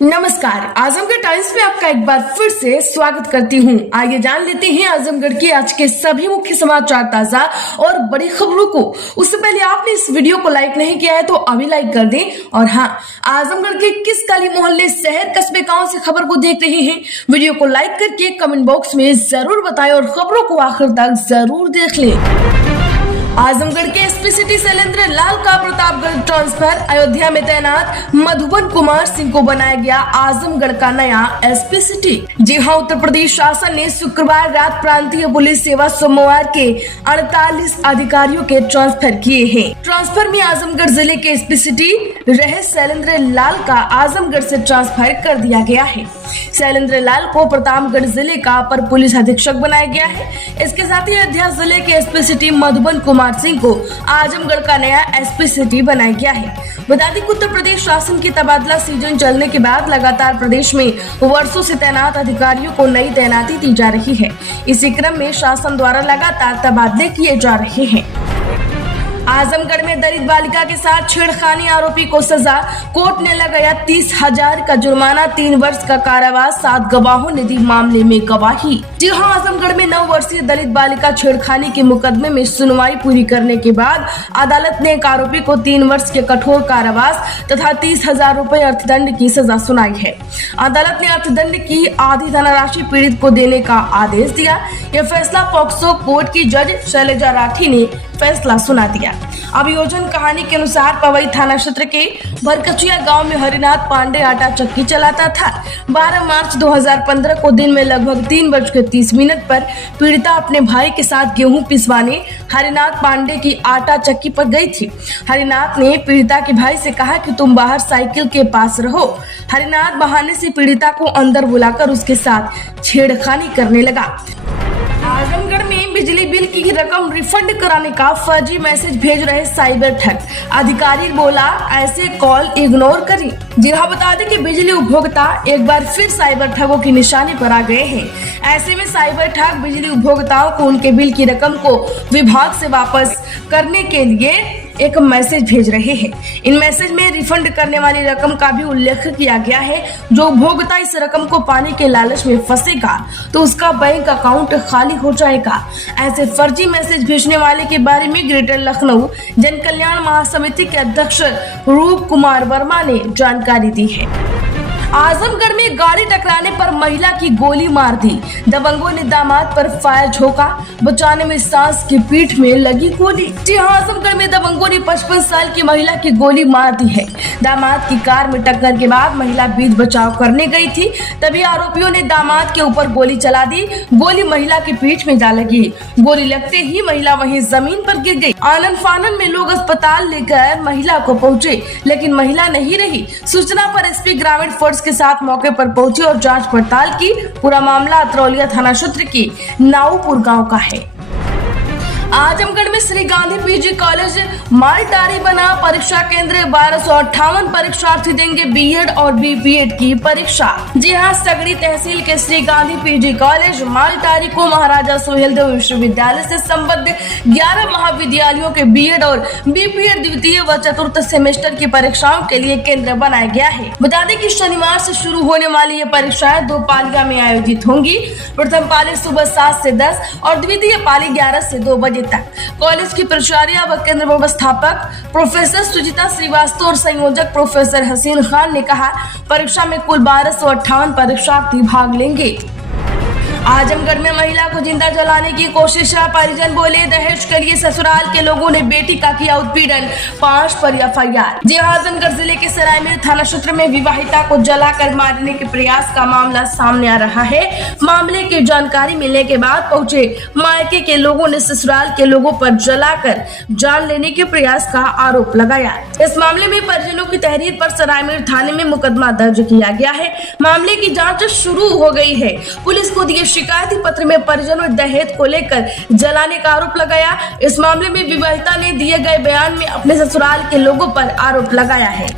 नमस्कार, आजमगढ़ टाइम्स में आपका एक बार फिर से स्वागत करती हूं। आइए जान लेते हैं आजमगढ़ के आज के सभी मुख्य समाचार, ताजा और बड़ी खबरों को। उससे पहले आपने इस वीडियो को लाइक नहीं किया है तो अभी लाइक कर दें। और हाँ, आजमगढ़ के किस गली मोहल्ले, शहर, कस्बे, गाँव से खबर को देख रहे हैं, वीडियो को लाइक करके कमेंट बॉक्स में जरूर बताएं और खबरों को आखिर तक जरूर देख लें। आजमगढ़ के एसपी सिटी शैलेंद्र लाल का प्रतापगढ़ ट्रांसफर, अयोध्या में तैनात मधुबन कुमार सिंह को बनाया गया आजमगढ़ का नया एसपी सिटी। जी हां, उत्तर प्रदेश शासन ने शुक्रवार रात प्रांतीय पुलिस सेवा सोमवार के 48 अधिकारियों के ट्रांसफर किए हैं। ट्रांसफर में आजमगढ़ जिले के एसपी सिटी रहे शैलेंद्र लाल का आजमगढ़ से ट्रांसफर कर दिया गया है। शैलेंद्र लाल को प्रतापगढ़ जिले का अपर पुलिस अधीक्षक बनाया गया है। इसके साथ ही अयोध्या जिले के एसपी सिटी मधुबन कुमार सिंह को आजमगढ़ का नया एसपी सिटी बनाया गया है। बता दें कि उत्तर प्रदेश शासन की तबादला सीजन चलने के बाद लगातार प्रदेश में वर्षों से तैनात अधिकारियों को नई तैनाती दी जा रही है। इसी क्रम में शासन द्वारा लगातार तबादले किए जा रहे हैं। आजमगढ़ में दलित बालिका के साथ छेड़खानी आरोपी को सजा, कोर्ट ने लगाया 30,000 का जुर्माना, 3 वर्ष का कारावास, 7 गवाहों ने दी मामले में गवाही। जी हां, आजमगढ़ में 9 वर्षीय दलित बालिका छेड़खानी के मुकदमे में सुनवाई पूरी करने के बाद अदालत ने एक आरोपी को 3 वर्ष के कठोर कारावास तथा 30,000 रुपए अर्थदंड की सजा सुनाई है। अदालत ने अर्थदंड की आधी धनराशि पीड़ित को देने का आदेश दिया। यह फैसला पॉक्सो कोर्ट की जज शैलजा राठी ने फैसला सुना दिया। अभियोजन कहानी के अनुसार पवई थाना क्षेत्र के भरकचिया गांव में हरिनाथ पांडे आटा चक्की चलाता था। 12 मार्च 2015 को दिन में लगभग 3:30 पर पीड़िता अपने भाई के साथ गेहूं पिसवाने हरिनाथ पांडे की आटा चक्की पर गई थी। हरिनाथ ने पीड़िता के भाई से कहा कि तुम बाहर साइकिल के पास रहो। हरिनाथ बहाने से पीड़िता को अंदर बुलाकर उसके साथ छेड़खानी करने लगा। आजमगढ़ में बिजली बिल की रकम रिफंड कराने का फर्जी मैसेज भेज रहे साइबर ठग, अधिकारी बोला ऐसे कॉल इग्नोर करें। जी हाँ, बता दें कि बिजली उपभोक्ता एक बार फिर साइबर ठगों की निशाने पर आ गए हैं। ऐसे में साइबर ठग बिजली उपभोक्ताओं को उनके बिल की रकम को विभाग से वापस करने के लिए एक मैसेज भेज रहे हैं। इन मैसेज में रिफंड करने वाली रकम का भी उल्लेख किया गया है। जो उपभोक्ता इस रकम को पाने के लालच में फंसेगा तो उसका बैंक अकाउंट खाली हो जाएगा। ऐसे फर्जी मैसेज भेजने वाले के बारे में ग्रेटर लखनऊ जन कल्याण महासमिति के अध्यक्ष रूप कुमार वर्मा ने जानकारी दी है। आजमगढ़ में गाड़ी टकराने पर महिला की गोली मार दी, दबंगों ने दामाद पर फायर झोंका, बचाने में सास की पीठ में लगी गोली। जी हाँ, आजमगढ़ में दबंगों ने 55 साल की महिला की गोली मार दी है। दामाद की कार में टक्कर के बाद महिला बीच बचाव करने गई थी, तभी आरोपियों ने दामाद के ऊपर गोली चला दी। गोली महिला की पीठ में जा लगी। गोली लगते ही महिला वहीं जमीन पर गिर गई। आनन फानन में लोग अस्पताल लेकर महिला को पहुंचे, लेकिन महिला नहीं रही। सूचना पर एसपी ग्रामीण फोर्स के साथ मौके पर पहुंची और जांच पड़ताल की। पूरा मामला अतरौलिया थाना क्षेत्र की नाऊपुर गांव का है। आजमगढ़ में श्री गांधी पीजी कॉलेज मालटारी बना परीक्षा केंद्र। 1258 परीक्षार्थी देंगे बीएड और बीपीएड की परीक्षा। जी हां, सगड़ी तहसील के श्री गांधी पीजी कॉलेज मालटारी को महाराजा सुहेलदेव विश्वविद्यालय से संबद्ध 11 महाविद्यालयों के बीएड और बीपीएड द्वितीय व चतुर्थ सेमेस्टर की परीक्षाओं के लिए केंद्र बनाया गया है। बता दें कि शनिवार से शुरू होने वाली ये परीक्षाएं 2 पालियों में आयोजित होंगी। प्रथम पाली सुबह 7 से 10 और द्वितीय पाली 11 से 2 बजे तक। कॉलेज की प्राचार्य व केंद्र व्यवस्थापक प्रोफेसर सुजिता श्रीवास्तव और संयोजक प्रोफेसर हसीन खान ने कहा, परीक्षा में कुल 1258 परीक्षार्थी भाग लेंगे। आजमगढ़ में महिला को जिंदा जलाने की कोशिश, परिजन बोले दहेज के लिए ससुराल के लोगों ने बेटी का किया उत्पीड़न, 5 पर एफआईआर। जी आजमगढ़ जिले के सरायमीर थाना क्षेत्र में विवाहिता को जलाकर मारने के प्रयास का मामला सामने आ रहा है। मामले की जानकारी मिलने के बाद पहुंचे मायके के लोगों ने ससुराल के लोगों पर जलाकर जान लेने के प्रयास का आरोप लगाया। इस मामले में परिजनों की तहरीर पर सरायमीर थाने में मुकदमा दर्ज किया गया है। मामले की जाँच शुरू हो गई है। पुलिस को दिए शिकायती पत्र में परिजनों ने दहेज को लेकर जलाने का आरोप लगाया। इस मामले में विवाहिता ने दिए गए बयान में अपने ससुराल के लोगों पर आरोप लगाया है।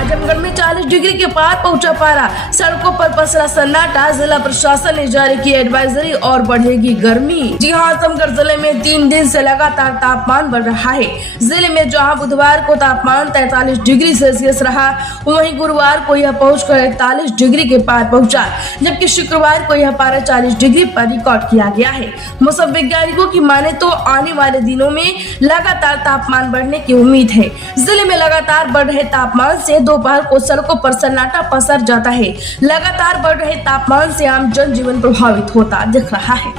आजमगढ़ में 40 डिग्री के पार पहुंचा पारा, सड़कों पर पसरा सन्नाटा, जिला प्रशासन ने जारी की एडवाइजरी और बढ़ेगी गर्मी। जी हां, आजमगढ़ जिले में 3 दिन से लगातार तापमान बढ़ रहा है। जिले में जहां बुधवार को तापमान 43 डिग्री सेल्सियस रहा, वहीं गुरुवार को यह पहुंचकर 41 डिग्री के पार पहुंचा, जबकि शुक्रवार को यह पारा 40 डिग्री पर रिकॉर्ड किया गया है। मौसम वैज्ञानिकों की माने तो आने वाले दिनों में लगातार तापमान बढ़ने की उम्मीद है। जिले में लगातार बढ़ रहे तापमान से दोपहर को सड़कों पर सन्नाटा पसर जाता है। लगातार बढ़ रहे तापमान से आम जनजीवन प्रभावित होता दिख रहा है।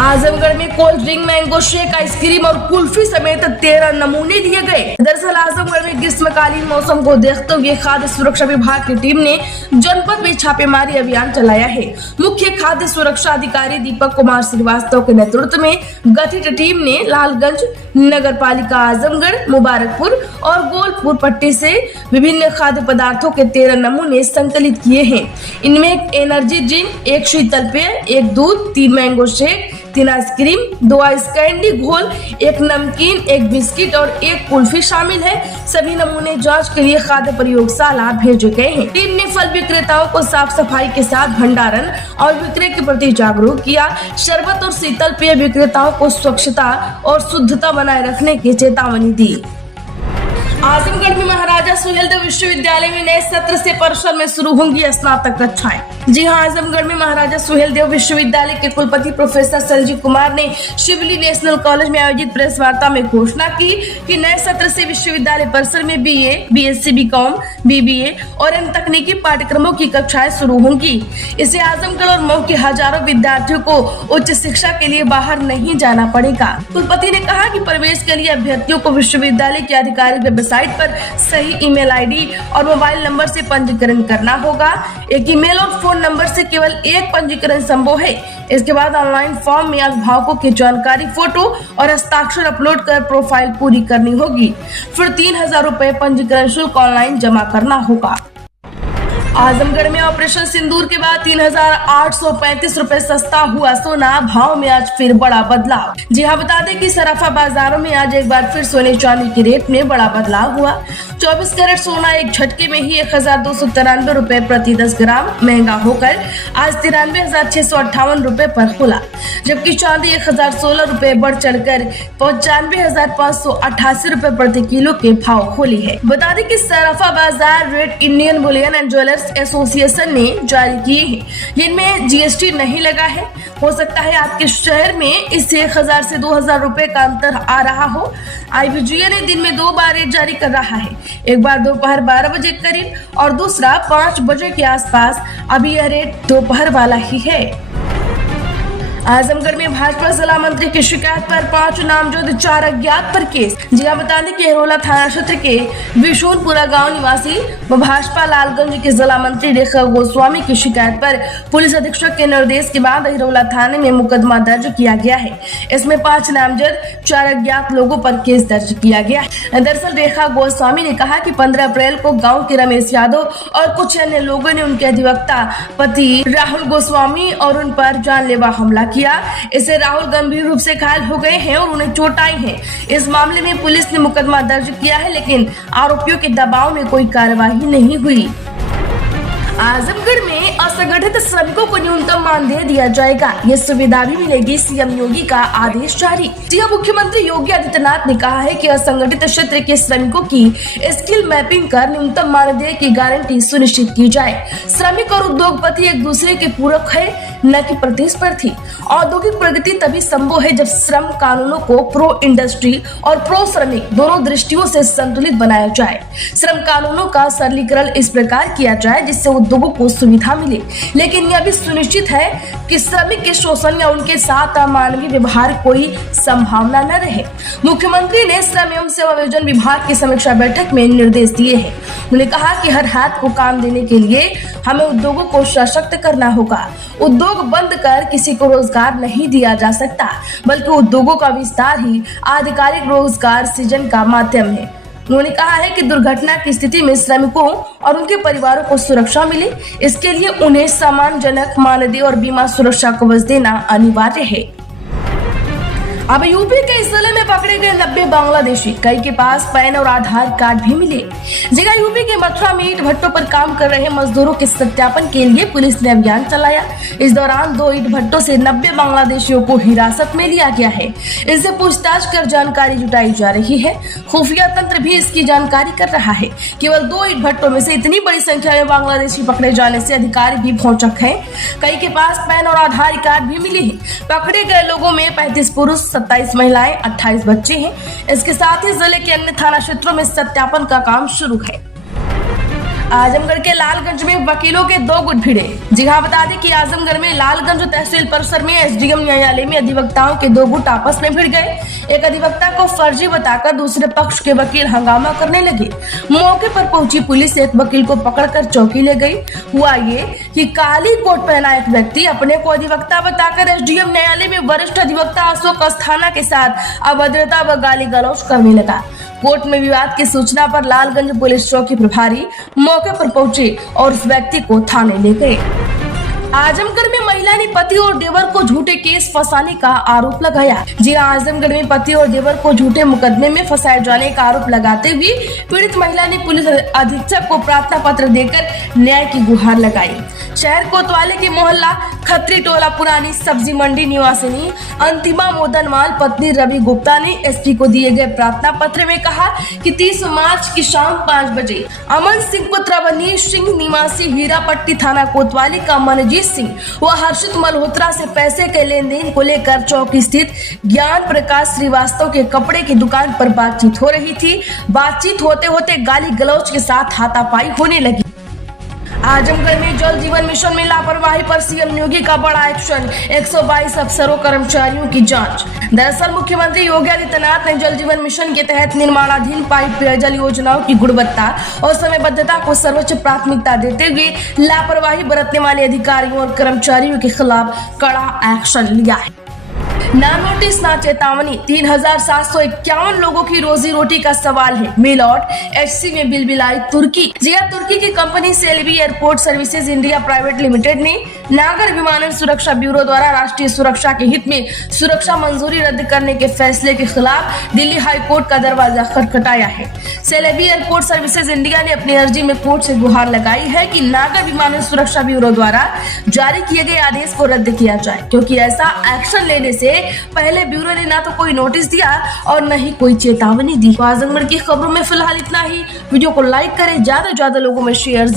आजमगढ़ में cold drink, mango shake, ice cream और कुल्फी समेत 13 नमूने दिए गए। दरअसल आजमगढ़ में ग्रीष्मकालीन मौसम को देखते हुए खाद्य सुरक्षा विभाग की टीम ने जनपद में छापेमारी अभियान चलाया है। मुख्य खाद्य सुरक्षा अधिकारी दीपक कुमार श्रीवास्तव के नेतृत्व में गठित टीम ने लालगंज, नगर पालिका आजमगढ़, मुबारकपुर और गोलपुर पट्टी से विभिन्न खाद्य पदार्थों के 13 नमूने संकलित किए हैं। इनमें एक एनर्जी ड्रिंक, एक शीतल पेय, एक दूध, 3 mango shake, 3 ice cream, 2 ice candy घोल, 1 नमकीन, 1 बिस्किट और 1 कुल्फी शामिल है। सभी नमूने जांच के लिए खाद्य प्रयोगशाला भेजे गए हैं। टीम ने फल विक्रेताओं को साफ सफाई के साथ भंडारण और विक्रय के प्रति जागरूक किया। शरबत और शीतल पेय विक्रेताओं को स्वच्छता और शुद्धता बनाए रखने की चेतावनी दी। आजमगढ़ में महाराजा सुहेलदेव विश्वविद्यालय में नए सत्र से परिसर में शुरू होंगी स्नातक कक्षाएं। जी हां, आजमगढ़ में महाराजा सुहेलदेव विश्वविद्यालय के कुलपति प्रोफेसर संजीव कुमार ने शिवली नेशनल कॉलेज में आयोजित प्रेस वार्ता में घोषणा की कि नए सत्र से विश्वविद्यालय परिसर में BA, BSc, BCom, BBA और अन्य तकनीकी पाठ्यक्रमों की कक्षाएं शुरू होंगी। इससे आजमगढ़ और मऊ के हजारों विद्यार्थियों को उच्च शिक्षा के लिए बाहर नहीं जाना पड़ेगा। कुलपति ने कहा कि प्रवेश के लिए अभ्यर्थियों को विश्वविद्यालय की आधिकारिक वेबसाइट पर सही ईमेल ID और मोबाइल नंबर से पंजीकरण करना होगा। एक ईमेल और फोन नंबर से केवल एक पंजीकरण संभव है। इसके बाद ऑनलाइन फॉर्म में अभिभावकों की जानकारी, फोटो और हस्ताक्षर अपलोड कर प्रोफाइल पूरी करनी होगी। फिर 3000 रुपए पंजीकरण शुल्क ऑनलाइन जमा करना होगा। आजमगढ़ में ऑपरेशन सिंदूर के बाद 3835 रुपए सस्ता हुआ सोना, भाव में आज फिर बड़ा बदलाव। जी हां, बता दें कि सराफा बाजारों में आज एक बार फिर सोने चांदी के रेट में बड़ा बदलाव हुआ। 24 कैरेट सोना एक झटके में ही 1293 रुपए प्रति 10 ग्राम महंगा होकर आज 93,658 रुपए पर खुला, जबकि चांदी 1016 रुपए बढ़ चढ़कर 95,588 रुपए प्रति किलो के भाव खोली है। बता दें कि सराफा बाजार rate Indian Boolean and jewellers association ने जारी किए हैं, जिनमें GST नहीं लगा है। हो सकता है आपके शहर में इससे 1000 से 2000 रुपए का अंतर आ रहा हो। IBGA ने दिन में 2 बार रेट जारी कर रहा है, एक बार दोपहर 12 बजे करीब और दूसरा 5 बजे के आसपास। अभी यह रेट दोपहर वाला ही है। आजमगढ़ में भाजपा जिला मंत्री की शिकायत पर 5 नामजद 4 अज्ञात पर केस। जी हां, बता दें कि हिरोला थाना क्षेत्र के विशुनपुरा गांव निवासी व भाजपा लालगंज के जिला मंत्री रेखा गोस्वामी की शिकायत पर पुलिस अधीक्षक के निर्देश के बाद हिरोला थाने में मुकदमा दर्ज किया गया है। इसमें 5 नामजद 4 अज्ञात लोगों पर केस दर्ज किया गया है। दरअसल रेखा गोस्वामी ने कहा कि 15 अप्रैल को गाँव के रमेश यादव और कुछ अन्य लोगों ने उनके अधिवक्ता पति राहुल गोस्वामी और उन पर जानलेवा हमला किया। इससे राहुल गंभीर रूप से घायल हो गए हैं और उन्हें चोट आई है। इस मामले में पुलिस ने मुकदमा दर्ज किया है, लेकिन आरोपियों के दबाव में कोई कार्रवाई नहीं हुई। आजमगढ़ में असंगठित श्रमिकों को न्यूनतम मानदेय दिया जाएगा, ये सुविधा भी मिलेगी। CM योगी का आदेश जारी। जी हां, मुख्यमंत्री योगी आदित्यनाथ ने कहा है कि असंगठित क्षेत्र के श्रमिकों की स्किल मैपिंग कर न्यूनतम मानदेय की गारंटी सुनिश्चित की जाए। श्रमिक और उद्योगपति एक दूसरे के पूरक है, न कि प्रतिस्पर्धी। औद्योगिक प्रगति तभी संभव है जब श्रम कानूनों को प्रो इंडस्ट्री और प्रो श्रमिक दोनों दृष्टियों से संतुलित बनाया जाए। श्रम कानूनों का सरलीकरण इस प्रकार किया जाए जिससे उद्योगों को सुविधा मिले, लेकिन यह भी सुनिश्चित है कि श्रमिक के शोषण या उनके साथ अमानवीय व्यवहार कोई संभावना न रहे। मुख्यमंत्री ने श्रम एवं सेवायोजन विभाग की समीक्षा बैठक में निर्देश दिए हैं। उन्होंने कहा कि हर हाथ को काम देने के लिए हमें उद्योगों को सशक्त करना होगा। उद्योग बंद कर किसी को रोजगार नहीं दिया जा सकता, बल्कि उद्योगों का विस्तार ही आधिकारिक रोजगार सृजन का माध्यम है। उन्होंने कहा है कि दुर्घटना की स्थिति में श्रमिकों और उनके परिवारों को सुरक्षा मिले, इसके लिए उन्हें सम्मानजनक मानदेय और बीमा सुरक्षा कवच देना अनिवार्य है। अब यूपी के इस जिले में पकड़े गए 90 बांग्लादेशी, कई के पास पैन और आधार कार्ड भी मिले। जगह यूपी के मथुरा में ईंट भट्टों पर काम कर रहे मजदूरों के सत्यापन के लिए पुलिस ने अभियान चलाया। इस दौरान 2 ईंट भट्टों से 90 बांग्लादेशियों को हिरासत में लिया गया है। इनसे पूछताछ कर जानकारी जुटाई जा रही है। खुफिया तंत्र भी इसकी जानकारी कर रहा है। केवल 2 ईंट भट्टों में से इतनी बड़ी संख्या में बांग्लादेशी पकड़े जाने से अधिकारी भी भौचक हैं। कई के पास पैन और आधार कार्ड भी मिले हैं। पकड़े गए लोगों में 35 पुरुष, 27 महिलाएं, 28 बच्चे हैं। इसके साथ ही जिले के अन्य थाना क्षेत्रों में सत्यापन का काम शुरू है। आजमगढ़ के लालगंज में वकीलों के 2 गुट भिड़े। जी हाँ, बता दें कि आजमगढ़ में लालगंज तहसील परिसर में एसडीएम न्यायालय में अधिवक्ताओं के 2 गुट आपस में भिड़ गए। एक अधिवक्ता को फर्जी बताकर दूसरे पक्ष के वकील हंगामा करने लगे। मौके पर पहुंची पुलिस एक वकील को पकड़कर चौकी ले गई। हुआ ये कि काली कोट पहना एक व्यक्ति अपने को अधिवक्ता बताकर एसडीएम न्यायालय में वरिष्ठ अधिवक्ता अशोक अस्थाना के साथ अभद्रता व गाली गलौज करने लगा। कोर्ट में विवाद की सूचना पर लालगंज पुलिस चौकी प्रभारी मौके पर पहुंचे और उस व्यक्ति को थाने ले गए। आजमगढ़ में महिला ने पति और देवर को झूठे केस फंसाने का आरोप लगाया। जी आजमगढ़ में पति और देवर को झूठे मुकदमे में फंसाए जाने का आरोप लगाते हुए पीड़ित महिला ने पुलिस अधीक्षक को प्रार्थना पत्र देकर न्याय की गुहार लगाई। शहर कोतवाली के मोहल्ला खत्री टोला पुरानी सब्जी मंडी निवासिनी अंतिमा मोदनवाल पत्नी रवि गुप्ता ने एसपी को दिए गए प्रार्थना पत्र में कहा कि 30 मार्च की शाम 5 बजे अमन सिंह पुत्र अवनीश सिंह निवासी हीरापट्टी थाना कोतवाली का मनजीत सिंह व हर्षित मल्होत्रा से पैसे के लेन देन को लेकर चौक स्थित ज्ञान प्रकाश श्रीवास्तव के कपड़े की दुकान पर बातचीत हो रही थी। बातचीत होते होते गाली गलौज के साथ हाथापाई होने लगी। आजमगढ़ में जल जीवन मिशन में लापरवाही पर सीएम योगी का बड़ा एक्शन, 122 अफसरों कर्मचारियों की जांच। दरअसल मुख्यमंत्री योगी आदित्यनाथ ने जल जीवन मिशन के तहत निर्माणाधीन पाइप पेयजल योजनाओं की गुणवत्ता और समयबद्धता को सर्वोच्च प्राथमिकता देते हुए लापरवाही बरतने वाले अधिकारियों और कर्मचारियों के खिलाफ कड़ा एक्शन लिया है। ना नोटिस ना चेतावनी, 3751 लोगों की रोजी रोटी का सवाल है। मिलॉट एचसी में बिलबिलाई तुर्की। तुर्की की company Celebi airport services India private limited ने नागर विमानन सुरक्षा ब्यूरो द्वारा राष्ट्रीय सुरक्षा के हित में सुरक्षा मंजूरी रद्द करने के फैसले के खिलाफ दिल्ली हाई कोर्ट का दरवाजा खटखटाया है। सेलेबी एयरपोर्ट सर्विसेज इंडिया ने अपनी अर्जी में कोर्ट से गुहार लगाई है कि नागर विमानन सुरक्षा ब्यूरो द्वारा जारी किए गए आदेश को रद्द किया जाए, क्योंकि ऐसा एक्शन लेने से पहले ब्यूरो ने ना तो कोई नोटिस दिया और न ही कोई चेतावनी दी। आजमगढ़ की खबरों में फिलहाल इतना ही। वीडियो को लाइक करें, ज्यादा से ज्यादा लोगों में शेयर